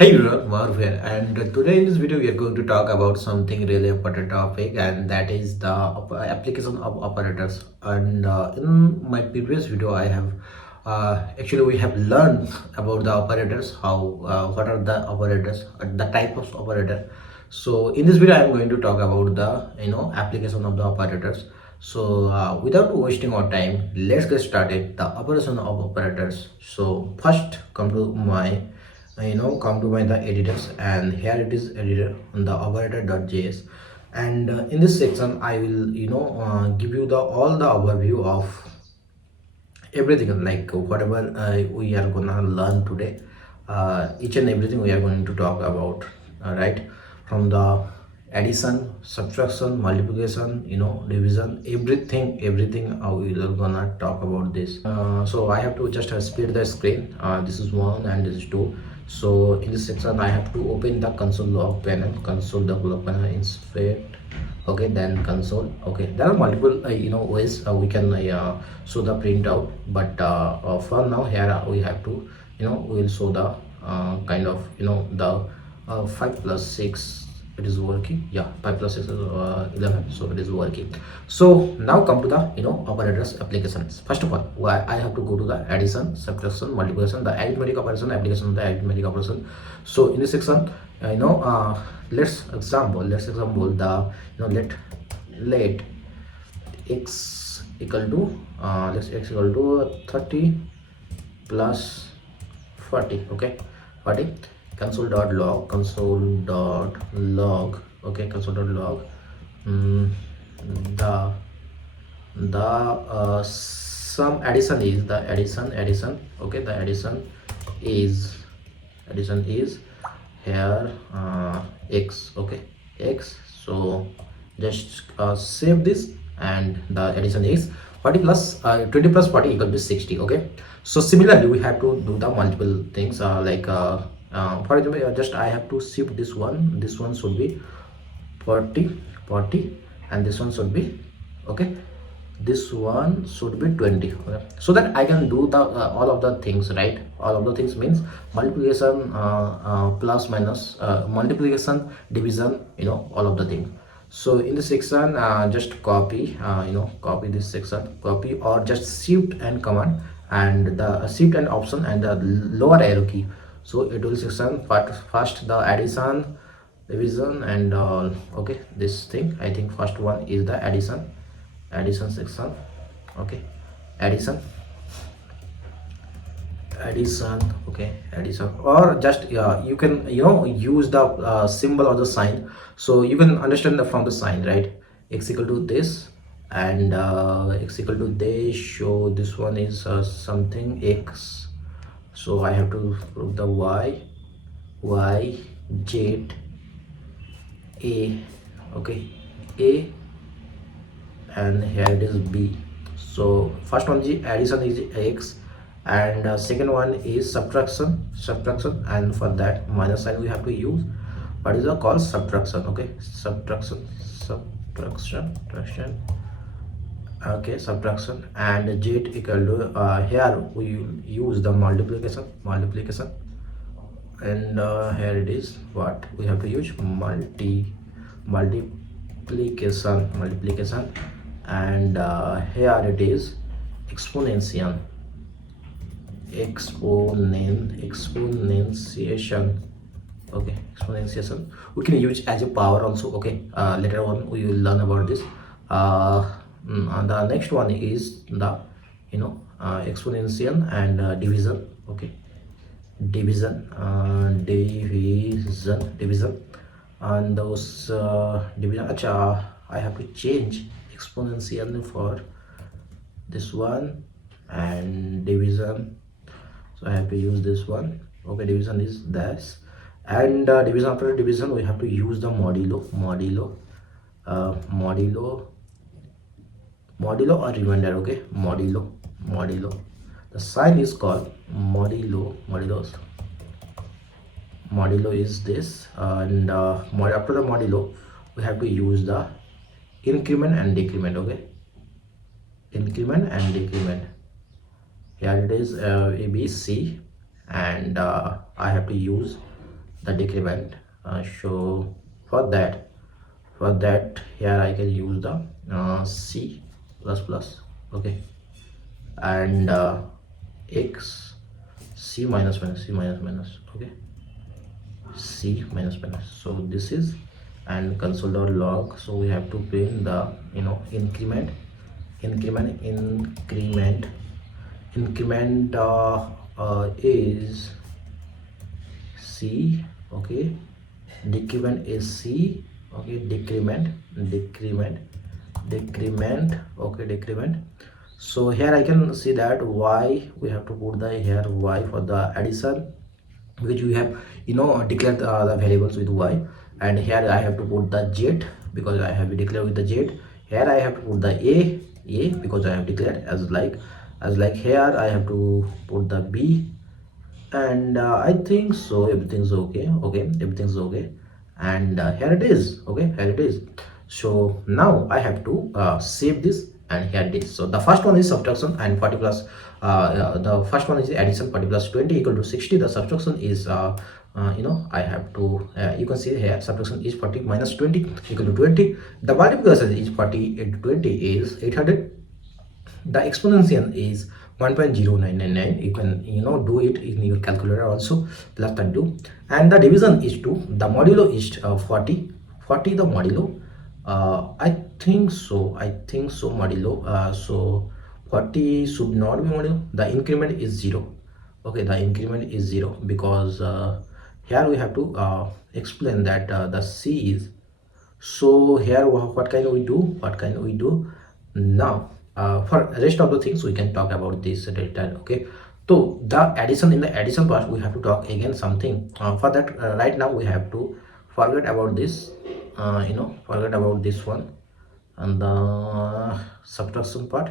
Hey everyone, Marv here, and today in this video we are going to talk about something really important topic, and that is the application of operators. And in my previous video, I have actually we have learned about the operators, how what are the operators, the type of operator. So in this video, I am going to talk about the application of the operators. So without wasting our time, let's get started. The operation of operators. So first, come to my the editors, and here it is editor on the operator.js. And in this section I will give you the all the overview of everything, like whatever we are gonna learn today. Each and everything we are going to talk about, right, from the addition, subtraction, multiplication, division, everything we are gonna talk about this. So I have to just speed the screen. This is one and this is two. So in this section I have to open the console log panel, console develop panel, inspect. Okay, then console. Okay, there are multiple ways we can show the printout, but for now here we have to we will show the kind of the 5 plus 6, it is working. Yeah, 5 plus 6 is 11, so it is working. So now come to the operators applications. First of all, why I have to go to the addition, subtraction, multiplication, the arithmetic operation, application of the arithmetic operation. So in this section, let's example the let x equal to let's x equal to 30 plus 40. Okay, 40. Console.log. Okay, console.log. The some addition is the addition. Okay, the addition is here x. Okay, x. So just save this, and the addition is 40 plus 20 plus 40 equal to 60. Okay, so similarly we have to do the multiple things, for example, just I have to shift this one should be 40, and this one should be, okay, this one should be 20. Okay, so that I can do the all of the things, right? All of the things means multiplication, plus minus, multiplication, division, all of the things. So in this section, just copy this section, copy, or just shift and command, and the shift and option and the lower arrow key. So it will section first the addition, division, and okay, this thing. I think first one is the addition section. Okay, addition. Okay, addition, or just you can use the symbol or the sign, so you can understand the from the sign, right? X equal to this, and x equal to this, so this one is something x, so I have to prove the y, z, a. Okay, a, and here it is b. So first one is addition is x, and second one is subtraction, and for that minus sign we have to use what is called subtraction. Okay, subtraction. Okay, subtraction, and z equal to here we use the multiplication, and here it is what we have to use multiplication, and here it is exponentiation. Exponentiation. Okay, exponentiation we can use as a power also. Okay, later on we will learn about this. And the next one is the exponential and division. Okay, division, and those division. Acha, I have to change exponential for this one, and division, so I have to use this one. Okay, division is this, and division, after division we have to use the modulo or remainder. Okay, modulo, the sign is called modulo is this, and after the modulo we have to use the increment and decrement. Okay, increment and decrement. Here it is a b c, and I have to use the decrement. So for that here I can use the c plus plus, okay, and x, c minus minus, c minus minus, okay, c minus minus. So this is, and console dot log, so we have to print the increment, increment is c, okay, decrement is c, okay, decrement, okay, decrement. So here I can see that y, we have to put the here y for the addition, which we have declared the variables with y, and here I have to put the z because I have declared with the z. Here I have to put the a because I have declared as like here I have to put the b, and I think so everything's okay, everything's okay, and here it is, okay, here it is. So now I have to save this, and here it is. So the first one is subtraction, and 40 plus the first one is addition, 40 plus 20 equal to 60. The subtraction is I have to you can see here subtraction is 40 minus 20 equal to 20. The multiplication is 40 into 20 is 800. The exponential is 1.0999. You can do it in your calculator also, plus 32. And the division is 2. The modulo is 40 the modulo, I think so modulo, so 40 should not be modulo. The increment is 0, okay, the increment is 0 because here we have to explain that the c is. So here what can we do now. For rest of the things we can talk about this later, okay. So the addition, in the addition part we have to talk again something. For that right now we have to forget about this, forget about this one, and the subtraction part,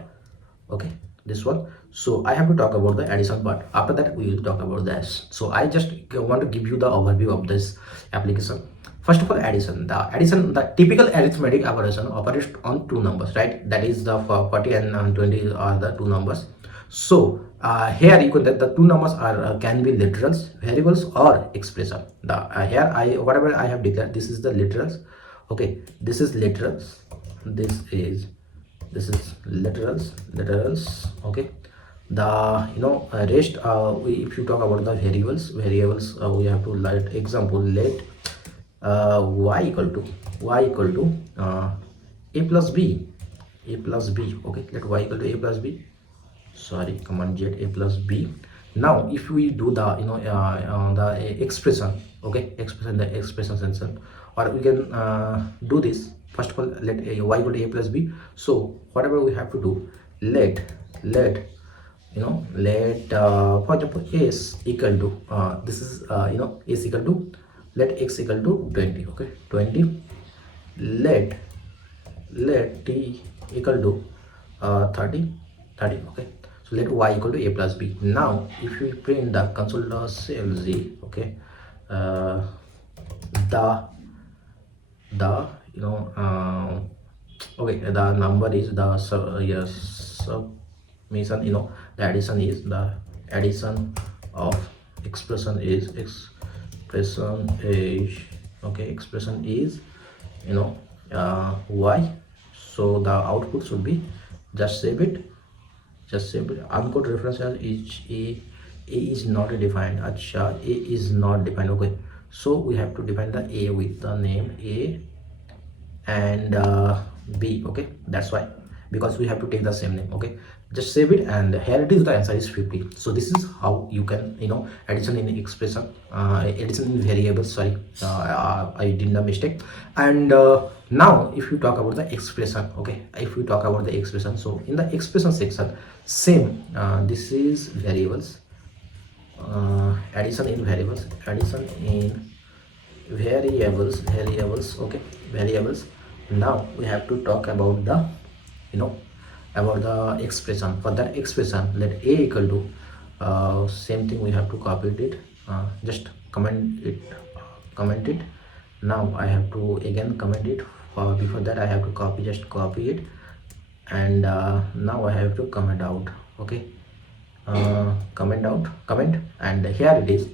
okay, this one. So I have to talk about the addition part. After that we will talk about this. So I just want to give you the overview of this application. First of all, addition, the typical arithmetic operation operates on two numbers, right? That is the 40 and 20 are the two numbers. So here you could that the two numbers are can be literals, variables, or expression. The here I whatever I have declared, this is the literals, okay, this is literals, this is literals, okay. The rest if you talk about the variables, we have to write example. Let y equal to a plus b, okay. Let y equal to a plus b, sorry, command z, a plus b. Now if we do the the expression, okay, the expression sentence, or we can do this. First of all, let y equal to a plus b. So whatever we have to do, let for example s equal to this is s equal to, let x equal to 20, okay, 20. let t equal to 30, okay. So let y equal to a plus b. Now if we print the console.clz, okay, the okay, the number is the summation, the addition is the addition of expression is okay, expression is y. So the output should be, just save it, unquote reference as is a is not defined. Acha, a is not defined, okay. So we have to define the a with the name a and b, okay. That's why, because we have to take the same name, okay. Just save it, and here it is, the answer is 50. So this is how you can addition in expression, addition in variables, sorry, I did a mistake. And now if you talk about the expression, okay, if we talk about the expression, so in the expression section, same, this is variables, addition in variables, okay, variables. Now we have to talk about the about the expression. For that expression, let a equal to same thing, we have to copy it, just comment it. Now I have to again comment it. Before that I have to copy it, and now I have to comment out, okay. Comment, and here it is.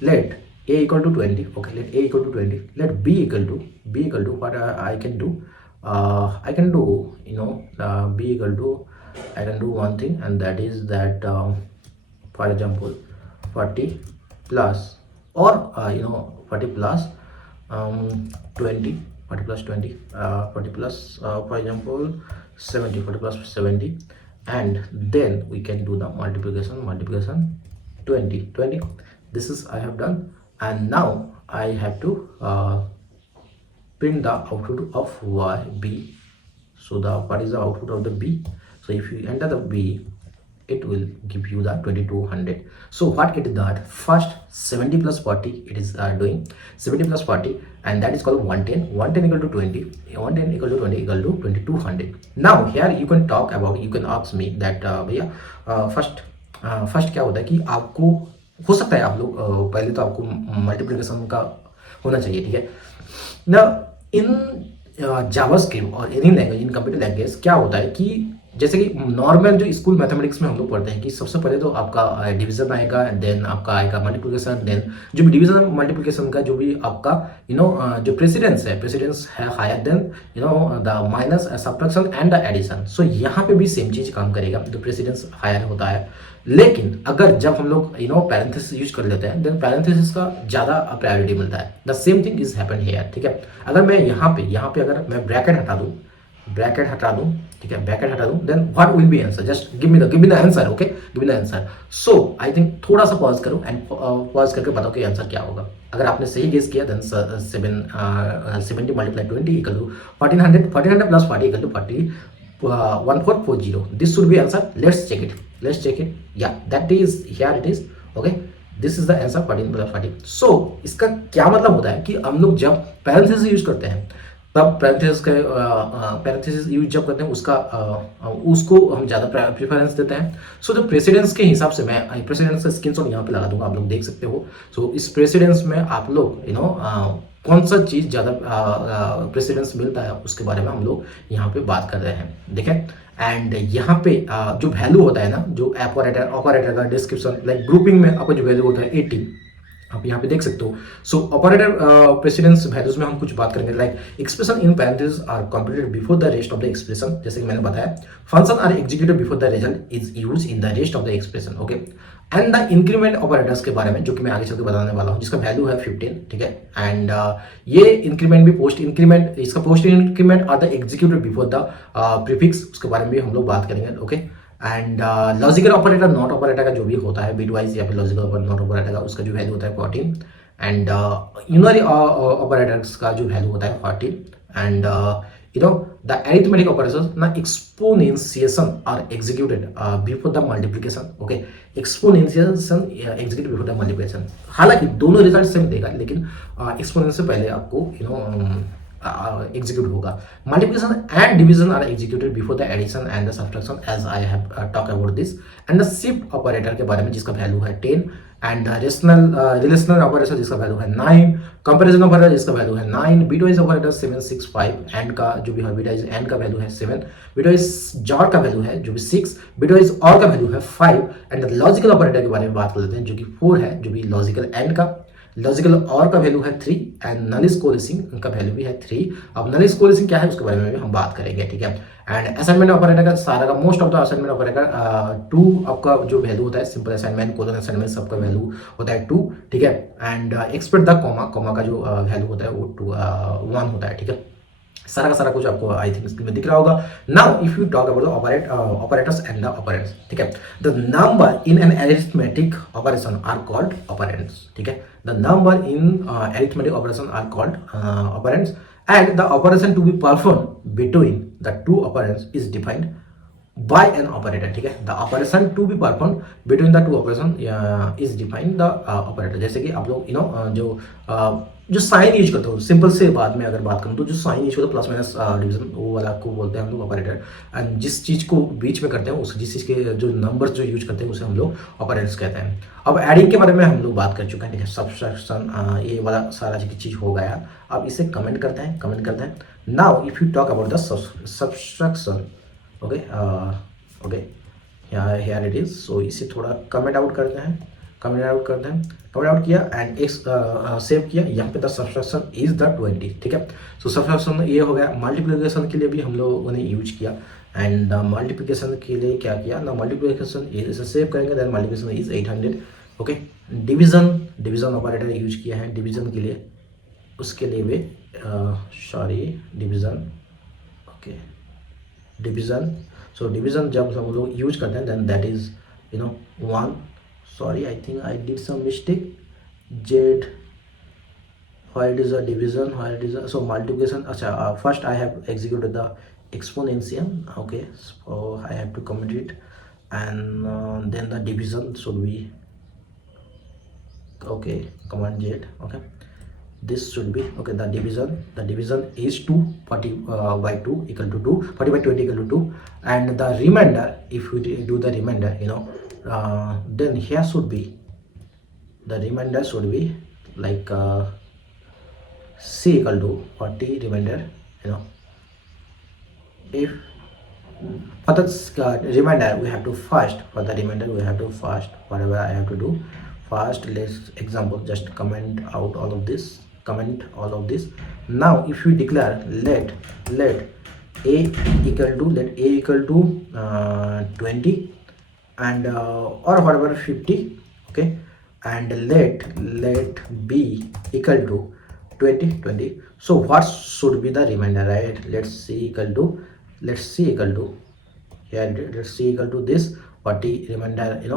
Let a equal to 20. Okay, let a equal to 20. Let b equal to what I can do. I can do, b equal to, I can do one thing, and that is that, for example, 40 plus, or 40 plus 20, 40 plus 20, 40 plus, for example, 70, 40 plus 70, and then we can do the multiplication 20 20. This is I have done, and now I have to print the output of y b. So the what is the output of the b? So if you enter the b, it will give you the 2200. So what it is that first 70 plus 40 it is doing 70 plus 40, and that is called 110. 110 equal to 20, 110 equal to 20 equal to 2200. Now here you can talk about, you can ask me that भैया first क्या होता है कि आपको हो सकता है आप लोग पहले तो आपको मल्टीप्लिकेशन का होना चाहिए, ठीक है ना। इन जावास्क्रिप्ट और एनी लैंग्वेज, इन कंप्यूटर लैंग्वेज क्या होता है कि जैसे कि नॉर्मल जो स्कूल मैथमेटिक्स में हम लोग पढ़ते हैं कि सबसे पहले तो आपका डिवीजन आएगा, देन आपका आएगा मल्टीप्लिकेशन, देन जो भी डिवीजन मल्टीप्लिकेशन का जो भी आपका जो प्रेसिडेंस है higher than the minus subtraction and the addition. So यहाँ पे भी सेम चीज काम करेगा, जो प्रेसिडेंस हायर होता है। लेकिन अगर जब हम लोग पैरेंथेसिस यूज कर लेते हैं, देन पैरेंथेसिस का ज़्यादा प्रायोरिटी मिलता है। The same thing is happen here, ठीक है। अगर मैं यहाँ पे अगर मैं ब्रैकेट हटा दूँ, ठीक है, ब्रैकेट हटा दूं, then what will be answer? Just give me the answer, okay, give me the answer. So I think थोड़ा सा पॉज करो एंड पॉज करके बताओ कि आंसर क्या होगा। अगर आपने सही गेस किया, then 70 multiply 20 equal to 1400, 1400 plus 40 equal to 1440। This should be answer. Let's check it. Yeah that is, here it is, okay, this is the answer 14 plus 40। So इसका क्या मतलब होता है कि हम लोग जब पैरेंथेसिस यूज करते हैं, तब पैरेंथेसिस यूज जब करते हैं उसको हम ज़्यादा प्रेफरेंस देते हैं। सो जो प्रेसिडेंस के हिसाब से, मैं प्रेसिडेंस का स्क्रीनशॉट यहाँ पे लगा दूंगा, आप लोग देख सकते हो। सो इस प्रेसिडेंस में आप लोग कौन सा चीज़ ज़्यादा प्रेसिडेंस मिलता है उसके बारे में हम लोग यहाँ पे बात कर रहे हैं, देखें। एंड यहाँ पे जो वैल्यू होता है ना, जो ऑपरेटर का डिस्क्रिप्शन, लाइक ग्रुपिंग में आपका जो वैल्यू होता है 80, आप यहाँ पे देख सकते हो। सो ऑपरेटर प्रेसिडेंस वैल्यूज में हम कुछ बात करेंगे, like expression in parenthesis are computed before the rest of the expression, जैसे कि मैंने बताया। Function are executed before the result is use in the rest of the expression, okay. And the increment operators के बारे में, जो कि मैं आगे चल के बताने वाला हूँ, जिसका वैल्यू है 15, ठीक है। एंड ये इंक्रीमेंट भी पोस्ट इंक्रीमेंट, इसका post increment are the executed before the prefix, उसके बारे में भी हम लोग बात करेंगे, okay. And logical operator, not operator का जो भी होता है बिटवाइज, या फिर लॉजिकल ऑपरेटर नॉट ऑपरेटर का उसका जो वैल्यू होता है 14। एंड यूनरी ऑपरेटर्स का जो वैल्यू होता है 40। एंड द अरिथमेटिक ऑपरेशंस ना exponentiation are executed before the multiplication, okay. Exponentiation executed before the multiplication, हालांकि दोनों रिजल्ट सेम देगा, लेकिन एक्सपोनेंशियल से पहले आपको एग्जीक्यूट होगा। Multiplication and division are executed before the addition and the subtraction, as I have talk about this. And the shift operator के बारे में, जिसका वैल्यू है 10। एंड रिलेशनल ऑपरेटर जिसका वैल्यू है 9। कंपैरिजन ऑपरेटर जिसका वैल्यू है 9। Bitwise operator 765। एंड का जो भी है बिटवाइज एंड का वैल्यू है 7। बिटवाइज जॉर का वैल्यू है जो भी 6। बिटवाइज और का वैल्यू है 5। एंड लॉजिकल ऑपरेटर के बारे में बात कर लेते हैं, जो कि 4 है, जो भी लॉजिकल एंड का। लॉजिकल और का वैल्यू है 3। एंड नलिस कोरेसिंग का वैल्यू भी है 3। अब नलिस कोरेसिंग क्या है उसके बारे में भी हम बात करेंगे, ठीक है। एंड असाइनमेंट ऑपरेटर का सारा का most of the assignment operator 2 आपका जो वैल्यू होता है, सिंपल असाइनमेंट, कोलन असाइनमेंट, सबका वैल्यू होता है 2, ठीक है। एंड एक्सपेक्ट द कॉमा का जो वैल्यू होता है वो 1 होता है, ठीक है। सारा का सारा कुछ आपको आई थिंक स्क्रीन में दिख रहा होगा। Now if you talk about the operators and the operands, ठीक है। The number in an arithmetic operation are called operands, ठीक है। The number in arithmetic operation are called operands, and the operation to be performed between the two operands is defined by an operator, ठीक है। the operation to be performed between the two operation is defined the operator। जैसे कि आप लोग जो sign use करते हो, simple से बाद में अगर बात करूँ तो जो साइन यूज करते हो प्लस माइनस डिवीजन, वो वाला को बोलते हैं हम लोग ऑपरेटर। एंड जिस चीज़ को बीच में करते हैं, उस जिस चीज़ के जो नंबर्स जो यूज करते हैं उसे हम लोग ऑपरेटर्स कहते हैं। अब एडिंग के बारे में हम लोग बात कर चुके हैं, ठीक है। सब्ट्रैक्शन, ये वाला सारा चीज़ हो गया। अब इसे कमेंट करते हैं। Now if you talk about the subtraction, okay, here it is. So इसे थोड़ा कमेंट आउट करते हैं। कमेंट आउट करते हैं, कमेंट आउट किया एंड एक्स सेव किया। यहाँ पे द सब्सट्रैक्शन इज द 20, ठीक है। सो सब्सट्रैक्शन ये हो गया। मल्टीप्लिकेशन के लिए भी हम लोगों ने यूज किया एंड मल्टीप्लिकेशन के लिए क्या किया ना, मल्टीप्लिकेशन इसे सेव करेंगे then multiplication is 800, okay. Division operator use किया है डिवीजन के लिए, उसके लिए भी division, okay division. So division जब हम लोग यूज करते हैं then that is 1, sorry I think I did some mistake, z why it is a division, why it is a, so multiplication, first I have executed the exponential, okay, so I have to comment it and then the division should be, okay, command z, okay, this should be, okay, the division is 2, 40 by 2 equal to 2, 40 by 20 equal to 2, and the remainder, if we do the remainder, then here should be, the remainder should be like c equal to 40 remainder, if for the remainder we have to first, for the remainder we have to first, whatever I have to do first, let's example just comment out all of this, comment all of this. Now if we declare let a equal to 20 and or whatever 50, okay, and let b equal to 20. So what should be the remainder, right? Let's see equal to here, let's see equal to this 40 remainder, a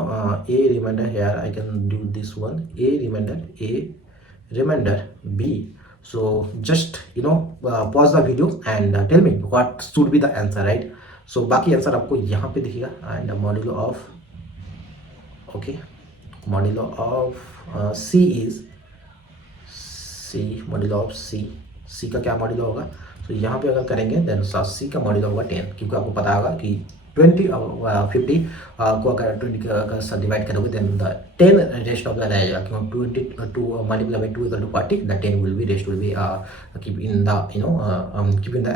remainder, here I can do this one, a remainder b. So just pause the video and tell me what should be the answer, right? So बाकी answer आपको यहाँ पे दिखेगा and modulo of, okay, modulo of c is modulo of c का क्या modulo होगा? तो यहाँ पे अगर करेंगे देन c का मॉड्यूलो होगा 10, क्योंकि आपको पता होगा कि 20 50 को अगर 20 का साथ डिवाइड करोगे then the 10 rest of the रहेगा, क्योंकि 22 multiply by 2 equal to 40, the 10 will be rest will be keep in the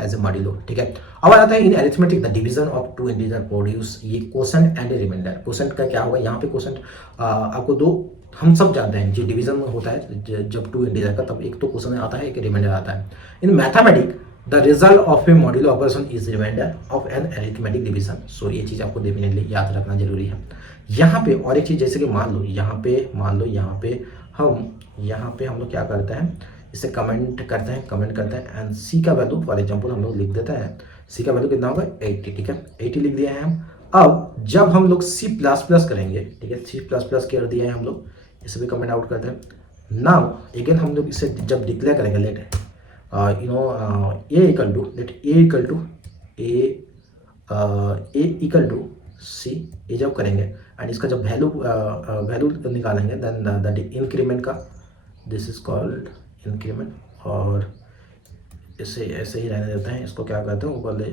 as a modulo, ठीक है। अब आ जाता है in arithmetic the division of two integer produce, ये क्वोशंट एंड रिमाइंडर। क्वोशंट का क्या होगा? यहाँ पे क्वोशंट आपको दो, हम सब जानते हैं जो डिवीजन में होता है जब टू इंटीजर का, तब एक तो क्वेश्चन आता है, एक रिमाइंडर आता है। In mathematic the result of a modulo operation is remainder of an arithmetic division. So ये चीज़ आपको डेफिनेटली याद रखना जरूरी है। यहाँ पे और एक चीज़, जैसे कि मान लो यहाँ पे हम लोग क्या करते हैं, इसे कमेंट करते हैं एंड सी का वैल्यू फॉर एग्जांपल हम लोग लिख देते हैं, सी का वैल्यू कितना होगा 80, ठीक है, 80 लिख दिया है हम। अब जब हम लोग C++ करेंगे, ठीक है, C++ कर दिया है हम लोग, इसे भी कमेंट आउट करते हैं। नाउ अगेन हम लोग इसे जब डिक्लेयर करेंगे लेट ए इक्वल टू सी, ये जब करेंगे एंड इसका जब वैल्यू निकालेंगे देन द इंक्रीमेंट का, दिस इज कॉल्ड इंक्रीमेंट, और इसे ऐसे ही रहने देते हैं। इसको क्या कहते हैं, ऊपर ले,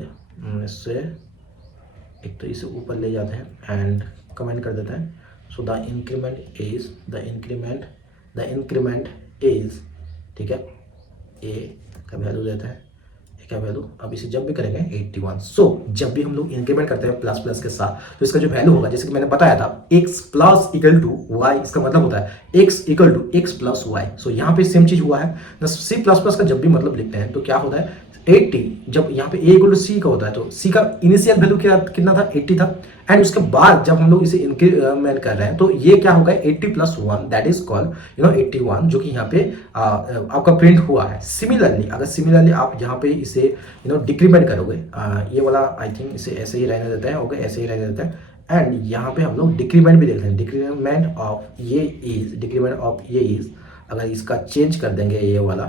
इससे एक तो इसे ऊपर ले जाते हैं एंड कमेंट कर देते हैं। सो द इंक्रीमेंट इज, ठीक है, ए का वैल्यू देता है, ए का वैल्यू, अब इसे जब भी करेंगे 81। सो जब भी हम लोग इंक्रीमेंट करते हैं प्लस प्लस के साथ, तो इसका जो वैल्यू होगा, जैसे कि मैंने बताया था, x plus equal to y, इसका मतलब होता है x equal to x plus y. So यहाँ पे सेम चीज हुआ है। C++ का जब भी मतलब लिखते हैं तो क्या होता है 80, जब यहाँ पे a इक्वल टू सी का होता है तो c का इनिशियल वैल्यू कितना था 80 था, एंड उसके बाद जब हम लोग इसे इंक्रीमेंट कर रहे हैं तो ये क्या होगा 80 प्लस 1, दैट इज कॉल्ड 81, जो कि यहाँ पे आपका प्रिंट हुआ है। सिमिलरली आप यहाँ पे इसे डिक्रीमेंट करोगे, ये वाला आई थिंक इसे ऐसे ही रहने देते हैं, ओके, ऐसे ही रहने देते हैं। एंड यहाँ पे हम लोग डिक्रीमेंट भी देखते हैं, डिक्रीमेंट ऑफ ये इज अगर इसका चेंज कर देंगे, ये वाला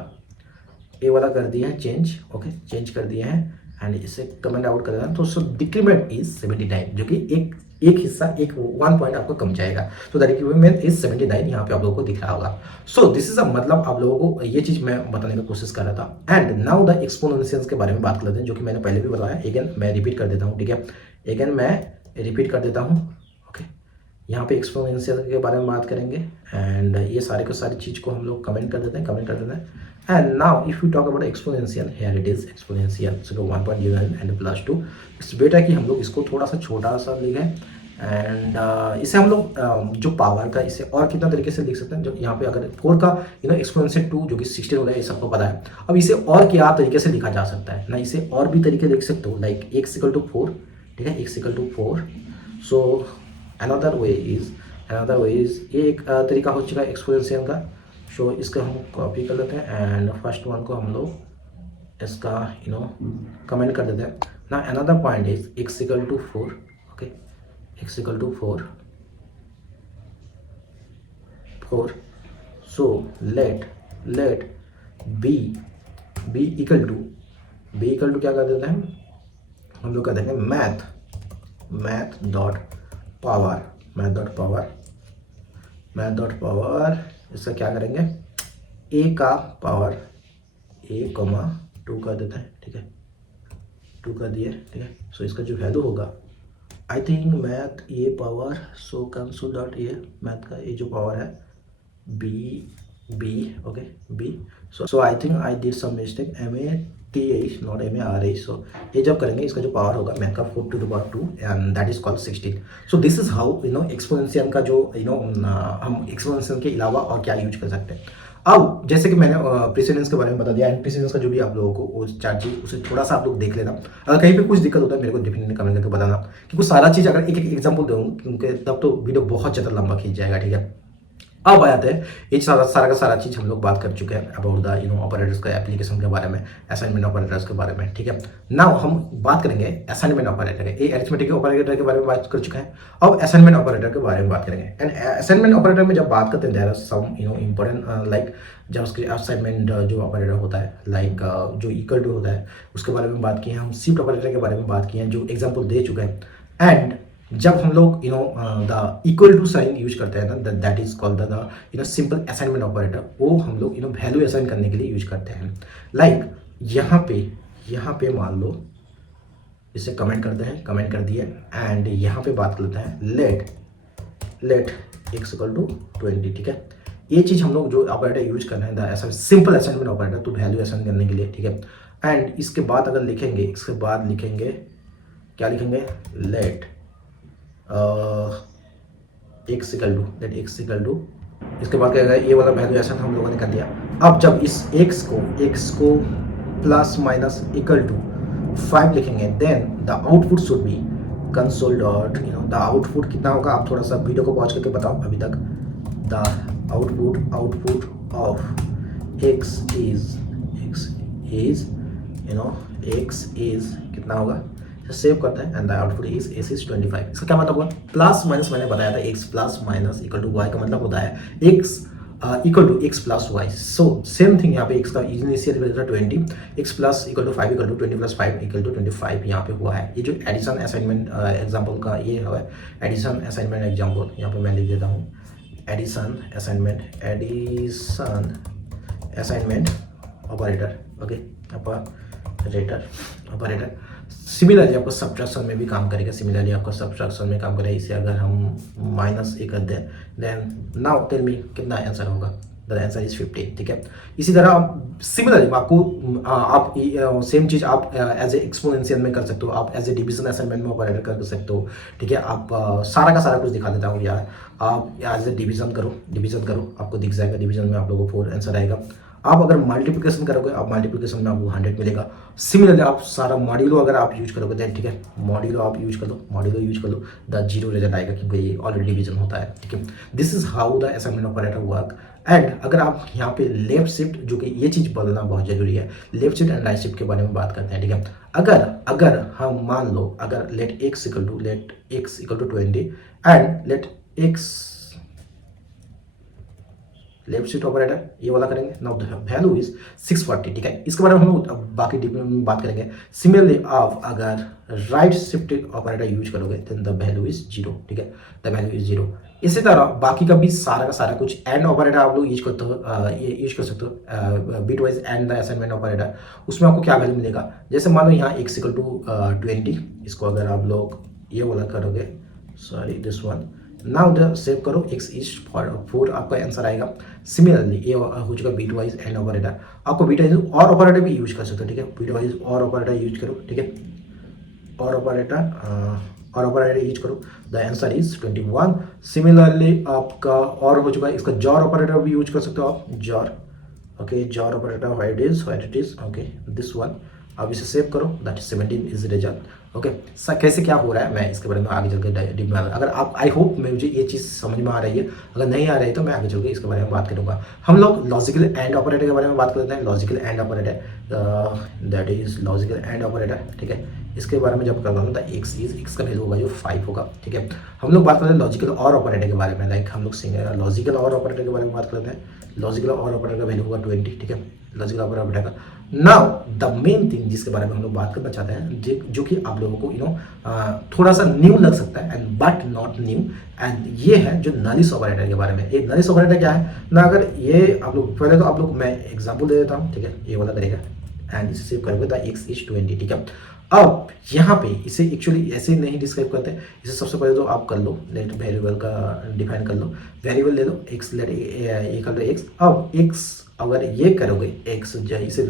कर दिया है चेंज, ओके, चेंज कर दिया है एंड इसे कमेंट आउट कर देना, तो सो डिक्रीमेंट इज 79, जो कि एक हिस्सा, एक 1 पॉइंट आपको कम जाएगा। तो द डिक्रीमेंट इज 79, यहाँ पे आप लोगों को दिख रहा होगा। सो दिस इज अ, मतलब आप लोगों को ये चीज मैं बताने की कोशिश कर रहा था। एंड नाउ द एक्सपोनेंशियल्स के बारे में बात कर लेते हैं, जो कि मैंने पहले भी बताया, अगेन मैं रिपीट कर देता हूँ, ठीक है, अगेन मैं रिपीट कर देता हूँ, ओके। यहाँ पे एक्सपोनेंशियल के बारे में बात करेंगे एंड ये सारे को सारी चीज़ को हम लोग कमेंट कर देते हैं। And now if you talk about exponential, here it is exponential, so 1.09 and +2। It's better कि हम लोग इसको थोड़ा सा छोटा सा लिखें एंड इसे हम लोग जो पावर का इसे और कितना तरीके से लिख सकते हैं, जो यहाँ पे अगर 4 का एक्सपोनेंशियल 2 जो कि 16 हो रहा है, ये सबको पता है। अब इसे और क्या तरीके से लिखा जा सकता है ना, इसे और भी तरीके लिख सकते हो, लाइक x इक्वल टू 4, ठीक है, x equal to 4। So another way is ये एक तरीका हो चुका है एक्सपोनेंशियल का। सो इसका हम कॉपी कर लेते हैं एंड फर्स्ट वन को हम लोग इसका कमेंट कर देते हैं ना। Another point is x equal to 4, okay, x equal to 4। So let b equal to क्या कर देते हैं हम लोग, कर देंगे मैथ डॉट पावर इसका क्या करेंगे, a का पावर a, 2 कर देते हैं, ठीक है, 2 कर दिए, ठीक है। सो इसका जो वैल्यू होगा, आई थिंक मैथ ये पावर, सो कंसोल डॉट ये मैथ का ये जो पावर है b, okay, b. So I think I did some mistake, MATH not MARH। सो ये जब करेंगे इसका जो पावर होगा मैथ का 4 to the power 2 and that is called 16। So this is how exponential का जो हम एक्सपोनेंशियल के अलावा और क्या यूज कर सकते हैं। अब जैसे कि मैंने प्रेसिडेंस के बारे में बता दिया, एंड प्रेसिडेंस का जो भी आप लोगों को वो चार चीज़ उसे थोड़ा सा आप लोग देख लेना। अगर कहीं पे कुछ दिक्कत होता है मेरे को डेफिनेटली कमेंट करके बताना, क्योंकि सारा चीज़ अगर एक एग्जांपल दूँ क्योंकि तब तो वीडियो बहुत ज़्यादा लंबा खींच जाएगा, ठीक है। अब आते हैं ये सारा का सारा चीज़ हम लोग बात कर चुके हैं अबाउट द ऑपरेटर्स का एप्लीकेशन के बारे में, असाइनमेंट ऑपरेटर्स के बारे में, ठीक है। नाउ हम बात करेंगे असाइनमेंट ऑपरेटर के, ये अरिथमेटिक ऑपरेटर के बारे में बात कर चुके हैं। अब असाइनमेंट ऑपरेटर के बारे में बात करेंगे। एंड असाइनमेंट ऑपरेटर में जब बात करते हैं there are some important like जब उसके असाइनमेंट जो ऑपरेटर होता है, लाइक जो इक्वल टू होता है, उसके बारे में बात की है। हम शिफ्ट ऑपरेटर के बारे में बात की है जो एग्जाम्पल दे चुके हैं। एंड जब हम लोग the equal to sign use करते हैं ना, that is called the simple assignment operator, वो हम लोग वैल्यू असाइन करने के लिए यूज करते हैं। लाइक यहाँ पे मान लो इसे कमेंट करते हैं, कमेंट कर दिए एंड यहाँ पे बात करते हैं लेट x इक्वल टू 20, ठीक है। ये चीज़ हम लोग जो ऑपरेटर यूज कर रहे हैं द सिंपल असाइनमेंट ऑपरेटर, तो वैल्यू असाइन करने के लिए, ठीक है। एंड इसके बाद अगर लिखेंगे, इसके बाद लिखेंगे क्या लिखेंगे, लेट x इक्वल टू, इसके बाद क्या ये वाला वैल्यू ऐसा हम लोगों ने कर दिया। अब जब इस x को प्लस माइनस इक्वल टू 5 लिखेंगे, then the output should be console dot the output कितना होगा, आप थोड़ा सा वीडियो को पॉज करके बताओ अभी तक। The output of x is कितना होगा, सेव करते हैं and the output is s is 25। इसका क्या मतलब हुआ, प्लस माइनस मैंने बताया था x plus minus equal to y का मतलब होता है x equal to x plus y. So same thing यहाँ पे x का इनिशियल वैल्यू था 20, x plus equal to 5 equal to 20 plus 5 equal to 25 यहाँ पे हुआ है। ये जो एडिशन असाइनमेंट एग्जाम्पल का ये है एडिशन असाइनमेंट एग्जाम्पल, यहाँ पे मैं लिख देता हूँ addition assignment operator, okay, operator. Similarly आपको सब्ट्रैक्शन में भी काम करेगा, सिमिलरली आपको सब्ट्रैक्शन में काम करेगा। इसे अगर हम माइनस ए कर दें, देन नाउ टेल मी कितना आंसर होगा, द आंसर इज 15, ठीक है। इसी तरह आप सिमिलरली आपको आप सेम चीज़ आप एज ए एक्सपोनेंशियल में कर सकते हो, आप एज ए डिवीजन असाइनमेंट में ऑपरेटर कर सकते हो, ठीक है। आप सारा का सारा कुछ दिखा देता हूँ यार। आप एज ए डिवीजन करो, आपको दिख जाएगा डिवीजन में आप लोगों को 4 आंसर आएगा। आप अगर मल्टीप्लिकेशन करोगे, आप मल्टीप्लिकेशन में आपको 100 मिलेगा। सिमिलरली आप सारा मॉड्यूलो अगर आप यूज करोगे देन, ठीक है, मॉड्यूलो आप यूज कर लो, द 0 रिजल्ट आएगा क्योंकि ये ऑलरेडी डिवीजन होता है, ठीक है। This is how the assignment operator work. And अगर आप यहाँ पे लेफ्ट शिफ्ट, जो कि ये चीज़ बोलना बहुत जरूरी है, left shift and right shift के बारे में बात करते हैं, ठीक है। अगर हम मान लो अगर let x equal to 20 and left shift operator ये वाला करेंगे, नाउ द वैल्यू इज 640, ठीक है। इसके बारे में हम बाकी डिटेल में बात करेंगे। सिमिलरली आप अगर राइट शिफ्ट ऑपरेटर यूज करोगे देन द वैल्यू इज 0, ठीक है, द वैल्यू इज 0। इसी तरह बाकी का भी सारा का सारा कुछ एंड ऑपरेटर आप लोग यूज करते हो, ये यूज कर सकते हो bit wise and the assignment operator. उसमें आपको क्या वैल्यू मिलेगा, जैसे मान लो यहाँ x इक्वल टू 20, इसको अगर आप लोग ये वाला करोगे, sorry this one, now the save करो, x इज 4 आपका आंसर आएगा। सिमिलरली ये हो चुका बीट वाइज एंड ऑपरेटर। आपको बीट वाइज और ऑपरेटर भी यूज कर सकते हो, ठीक है। बीट वाइज और ऑपरेटर यूज करो, ठीक है, और और ऑपरेटर यूज करो, द आंसर इज 21। सिमिलरली आपका और हो चुका है, इसका जॉर ऑपरेटर भी यूज कर सकते हो आप, jaw, okay, jaw operator what it is, okay, this one. अब इसे सेव करो, that is 17 is result. Okay, कैसे क्या हो रहा है मैं इसके बारे में आगे चल के डीप में, अगर आप, आई होप मुझे ये चीज़ समझ में आ रही है, अगर नहीं आ रही है तो मैं आगे चल के इसके बारे में बात करूंगा। हम लोग लॉजिकल एंड ऑपरेटर के बारे में बात करते हैं। Logical and operator, that is logical and operator, ठीक है। इसके बारे में जब करता हूँ तो एक्स का वैल्यू होगा जो 5 होगा, ठीक है। हम लोग बात करते हैं लॉजिकल और ऑपरेटर के बारे में, लाइक हम लोग लॉजिकल और ऑपरेटर के बारे में बात करते हैं। लॉजिकल और ऑपरेटर का वैल्यू होगा 20, ठीक है, लॉजिकल ऑपरेटर का। नाउ द मेन थिंग जिसके बारे में हम लोग बात करना चाहते हैं, जो कि आप लोगों को थोड़ा सा न्यू लग सकता है and but not new, and ये है जो नलिस ऑपरेटर के बारे में। ये नलिस ऑपरेटर क्या है ना, अगर ये आप लोग पहले तो आप लोग, मैं एग्जांपल दे देता हूँ, ठीक है, ये वाला करेगा एंड इसे सेव करोगे द x इज 20, ठीक है। अब यहाँ पे इसे एक्चुअली ऐसे नहीं डिस्क्राइब करते हैं, इसे सबसे पहले तो आप कर लो, लेट वेरिएबल का डिफाइन कर लो, वेरिएबल ले लो x, लेट ये कर लो x। अब x अगर ये करोगे x, इसे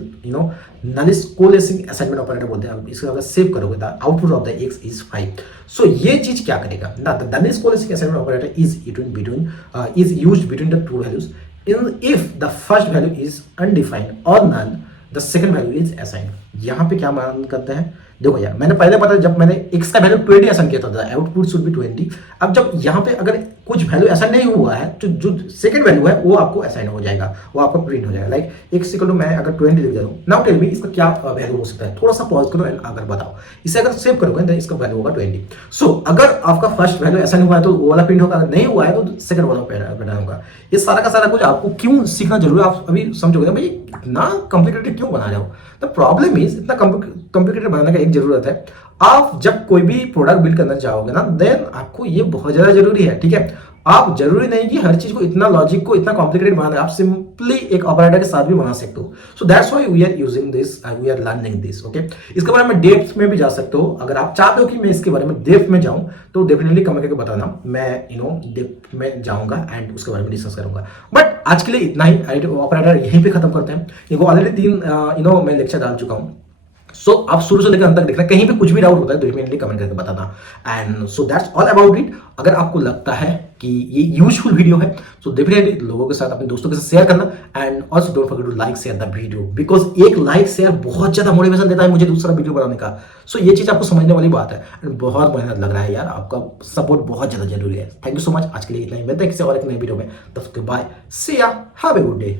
नलिस कोलेसिंग असाइनमेंट ऑपरेटर बोलते हैं। अब इसको अगर सेव करोगे the output of the x is 5। So ये चीज क्या करेगा ना, the nullish coalescing assignment operator is used between the two values if the first value is undefined और null, the second value is assign. यहाँ पे क्या मान करते हैं, देखो यार, मैंने पहले पता, जब मैंने x का वैल्यू 20 असाइन किया था, आउटपुट शुड बी 20। अब जब यहाँ पे अगर कुछ वैल्यू ऐसा नहीं हुआ है तो जो सेकंड वैल्यू है वो आपको असाइन हो जाएगा, वो आपको प्रिंट हो जाएगा। लाइक x इक्वल टू, मैं अगर 20 लिख दूं, नाउ टेल मी इसका क्या वैल्यू हो सकता है, थोड़ा सा पॉज करो एंड अगर बताओ। इसे अगर सेव करोगे तो इसका वैल्यू होगा 20। सो अगर आपका फर्स्ट वैल्यू असाइन हुआ है तो वो वाला प्रिंट होगा, अगर नहीं हुआ है तो सेकंड वाला प्रिंट होगा। ये सारा का सारा कुछ आपको क्यों सीखना जरूरी है, आप अभी समझोगे भाई इतना कॉम्प्लिकेटेड क्यों बना रहे हो। द प्रॉब्लम इज, इतना कॉम्प्लिकेटेड बनाने का एक जरूरत है, आप जब कोई भी प्रोडक्ट बिल्ड करना चाहोगे ना, देन आपको ये बहुत ज्यादा जरूरी है, ठीक है। आप जरूरी नहीं कि हर चीज को इतना लॉजिक को इतना कॉम्प्लिकेटेड बनाना है, आप सिंपली एक ऑपरेटर के साथ भी बना सकते हो। So that's why we are using this, we are learning this, okay. इसके बारे में डेप्थ में भी जा सकते हो, अगर आप चाहते हो कि मैं इसके बारे में डेप्थ में जाऊं तो डेफिनेटली कमेंट करके बताना, मैं डेप्थ में जाऊंगा एंड उसके बारे में डिस्कस करूंगा। बट आज के लिए इतना ही, ऑपरेटर यहीं पे खत्म करते हैं। देखो ऑलरेडी 3 मैं लेक्चर डाल चुका हूँ। सो आप शुरू से लेकर अंत तक देखना, कहीं पे कुछ भी डाउट होता है तो डेफिनेटली कमेंट करके बताना। And so that's all about it. अगर आपको लगता है कि ये यूजफुल वीडियो है सो डेफिनेटली लोगों के साथ, अपने दोस्तों के साथ शेयर करना, and also don't forget to like share the video, because एक लाइक शेयर बहुत ज्यादा मोटिवेशन देता है मुझे दूसरा वीडियो बनाने का। सो ये चीज आपको समझने वाली बात है, एंड बहुत मेहनत लग रहा है यार, आपका सपोर्ट बहुत ज्यादा जरूरी है। Thank you so much. आज के लिए इतना ही, मिलते हैं किसी और एक नए वीडियो में, तब तक बाय, सी या, हैव ए गुड डे।